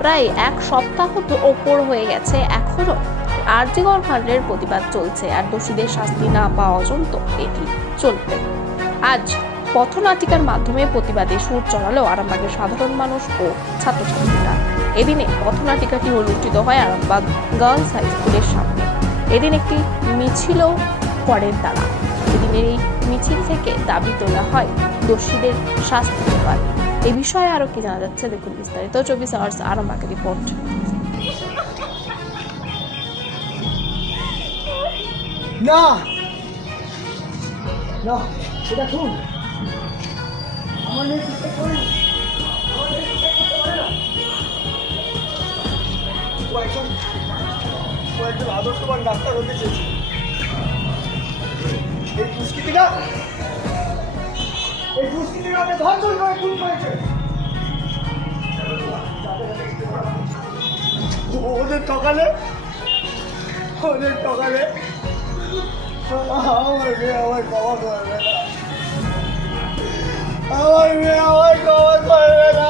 প্রায় এক সপ্তাহ ওপর হয়ে গেছে, এখনো আরজি কর কাণ্ডের প্রতিবাদ চলছে আর দোষীদের শাস্তি না পাওয়া পর্যন্ত এটি চলবে। আজ পথনাটিকার মাধ্যমে প্রতিবাদে সুর চড়ালো আরামবাগের সাধারণ মানুষ ও ছাত্রছাত্রীরা। এদিনে পথনাটিকাটি অনুষ্ঠিত হয় আরামবাগ গার্লস হাই স্কুলের সামনে। এদিন একটি মিছিলও করেন তারা। এদিনের এই মিছিল থেকে দাবি তোলা হয় দোষীদের শাস্তি দেওয়ার। এই বিষয়ে আরো কি জানা যাচ্ছে দেখুন বিস্তারিত 24 আওয়ার্স আরামবাগের রিপোর্ট। না না সেটা খুব আমার মেয়ে চেষ্টা করে না, আমার মেয়ে চেষ্টা করতে পারে না। ও একজন আদর্শবান ডাক্তার হতে চেয়েছে। এই দুষ্কৃতিটা আমাকে ধর্ষণ করে খুন করেছে। ওদের ঠকালে আমার মেয়ে আমার ক্ষমা করবে না, আমার মেয়ে আমার ক্ষমা করবে না।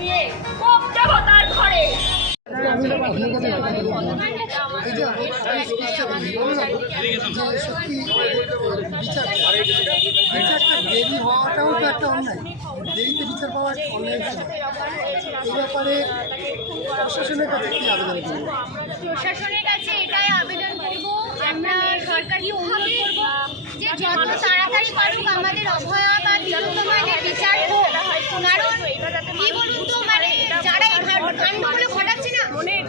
নিয়ে কোপ দেবো তার ঘরে। দেরি হওয়াটাও তো একটা অন্যায়, দেরিতে বিচার পাওয়া অন্যায়। এই ব্যাপারে প্রশাসনের কাছে কি আবেদন করব? প্রশাসনের কাছে এটাই আবেদন করব, আমরা সরকারি অনুরোধ করব যে যত তাড়াতাড়ি পারুক আমাদের অভয়া বা তিলোত্তমাদের বিচার হোক। কারণ কি বলুন তো, মানে যারা এই কাণ্ডগুলো ঘটাচ্ছে না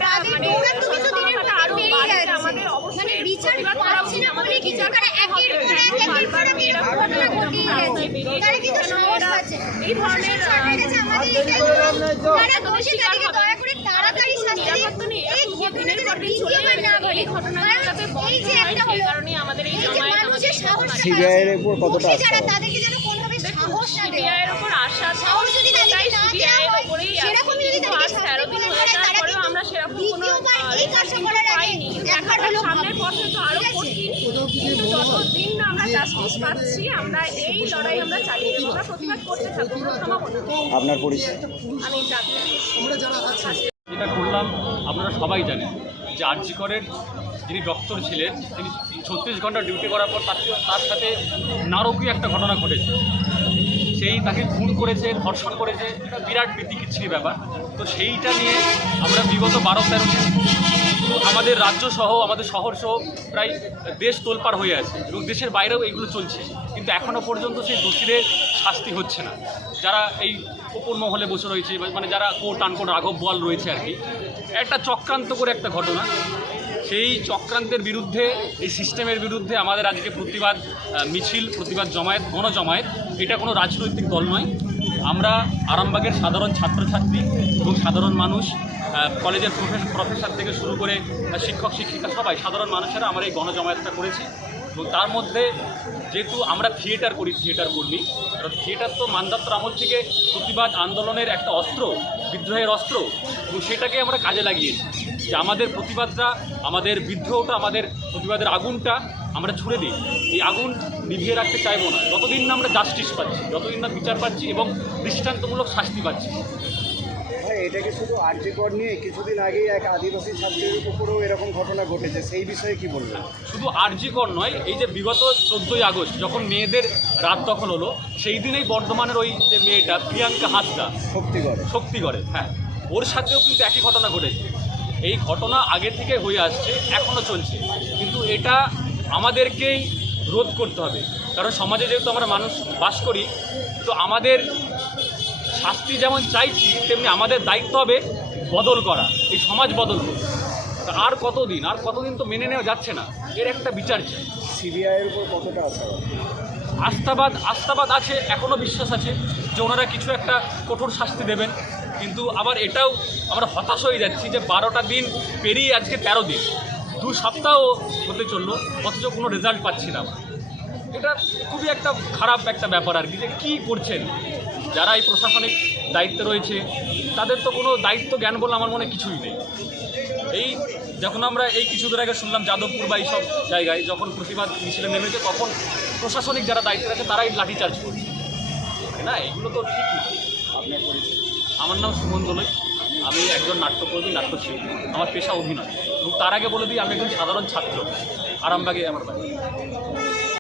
তাদের দৌড়ান্ত কিছু দিনের মধ্যে আরো বেড়ে যাচ্ছে। মানে বিচার পাচ্ছে না বলে কিছু তারা একের পর এক এরকম ঘটনা ঘটিয়ে যাচ্ছে। তারা কিন্তু সাহস পাচ্ছে। এই ধরনের আমাদের এটাই যারা দোষী তাদেরকে দয়া করে তাড়াতাড়ি শাস্তি দিন। এই ঘটনাটা দ্বিতীয়বার না ঘটে। এই যে একটা হলো, আমাদের এই মানুষের সাহস সিবিআইয়ের উপর কতটা যারা তাদেরকে যেন কোনোভাবে সাহস না দেয়, সিবিআইয়ের উপর আশা সাহস যদি তাদেরকে না দেওয়া হয়, সেরকমই যদি তাদেরকে শাস্তি প্রদান করে, তারা কিন্তু দ্বিতীয়বার এই কাজটা করার আগে একবার হলো সামনের পথে তো আরো কঠিন। কিন্তু যতদিন না আমরা জাস্টিস পাচ্ছি, আমরা এই লড়াই আমরা চালিয়ে যাবো, আমরা প্রতিবাদ করতে থাকবো, থামাবো না। আপনার পরিচয়? আমি জানি যেটা করলাম আপনারা সবাই জানেন যে আরজি করের যিনি ডক্টর ছিলেন, তিনি 36 ঘন্টা ডিউটি করার পর তার সাথে নারকীয় একটা ঘটনা ঘটেছে। সেই তাকে খুন করেছে, ধর্ষণ করেছে, এটা বিরাট বিতিকিচ্ছিরি ব্যাপার। তো সেইটা নিয়ে আমরা বিগত 12-13 দিন আমাদের রাজ্য সহ আমাদের শহর সহ প্রায় দেশ তোলপাড় হয়ে আছে এবং দেশের বাইরেও এইগুলো চলছে, কিন্তু এখনও পর্যন্ত সেই দোষীদের শাস্তি হচ্ছে না। যারা এই উপর মহলে বসে রয়েছে, মানে যারা কোট আনকোট রাঘব বোয়াল রয়েছে আর কি, একটা চক্রান্ত করে একটা ঘটনা। সেই চক্রান্তের বিরুদ্ধে, এই সিস্টেমের বিরুদ্ধে আমাদের আজকে প্রতিবাদ মিছিল, প্রতিবাদ জমায়েত, গণজমায়েত। এটা কোনো রাজনৈতিক দল নয়। আমরা আরামবাগের সাধারণ ছাত্রছাত্রী এবং সাধারণ মানুষ, কলেজের প্রফেসর থেকে শুরু করে শিক্ষক শিক্ষিকা সবাই সাধারণ মানুষেরা আমরা এই গণজমায়েতটা করেছি। এবং তার মধ্যে যেহেতু আমরা থিয়েটার করি, থিয়েটার কর্মী, কারণ থিয়েটার তো মানদাত্র আমল থেকে প্রতিবাদ আন্দোলনের একটা অস্ত্র, বিদ্রোহের অস্ত্র, এবং সেটাকে আমরা কাজে লাগিয়েছি যে আমাদের প্রতিবাদটা, আমাদের বিদ্রোহটা, আমাদের প্রতিবাদের আগুনটা আমরা ছুড়ে দিই। এই আগুন নিভিয়ে রাখতে চাইবো না যতদিন না আমরা জাস্টিস পাচ্ছি, যতদিন না বিচার পাচ্ছি এবং দৃষ্টান্তমূলক শাস্তি পাচ্ছি। এটা কি শুধু আরজি কর নিয়ে? কিছুদিন আগেই এক আদিবাসী ছাত্রের উপরেও এরকম ঘটনা ঘটেছে, সেই বিষয়ে কি বলবেন? শুধু আরজি কর নয়, এই যে বিগত 14ই আগস্ট যখন মেয়েদের রাত দখল হলো, সেই দিনেই বর্ধমানের ওই যে মেয়েটা প্রিয়াঙ্কা হাসদা, শক্তিগড়ে, হ্যাঁ, ওর সাথেও কিন্তু একই ঘটনা ঘটেছে। এই ঘটনা আগে থেকে হয়ে আসছে, এখনও চলছে, কিন্তু এটা আমাদেরকেই রোধ করতে হবে। কারণ সমাজে যেহেতু আমরা মানুষ বাস করি, তো আমাদের শাস্তি যেমন চাইছি তেমনি আমাদের দায়িত্ব হবে বদল করা, এই সমাজ বদল করা। তা আর কতদিন তো মেনে নেওয়া যাচ্ছে না। এর একটা বিচার চাই। সিবিআইয়ের উপর কতটা আস্থাবাদ আছে, এখনও বিশ্বাস আছে যে ওনারা কিছু একটা কঠোর শাস্তি দেবেন। কিন্তু আবার এটাও আমরা হতাশ হয়ে যাচ্ছি যে 12টা দিন পেরিয়ে আজকে 13 দিন, 2 সপ্তাহ হতে চললো, অথচ কোনো রেজাল্ট পাচ্ছি না। এটা খুবই একটা খারাপ একটা ব্যাপার আর কি, যে কী করছেন যারা এই প্রশাসনিক দায়িত্বে রয়েছে, তাদের তো কোনো দায়িত্ব জ্ঞান বলে আমার মনে কিছুই নেই। এই যখন আমরা এই কিছুদিন আগে শুনলাম যাদবপুর বা এইসব জায়গায় যখন প্রতিবাদ মিছিলে নেমেছে, তখন প্রশাসনিক যারা দায়িত্বে আছে তারাই লাঠিচার্জ করছে, না এগুলো তো ঠিক না। আপনার পরিচয়? আমার নাম সুমন দোলই, আমি একজন নাট্যকর্মী, নাট্যশিল্পী, আমার পেশা অভিনয়। এবং তার আগে বলে দিই আমি একজন সাধারণ ছাত্র, আরামবাগে আমার বাড়ি।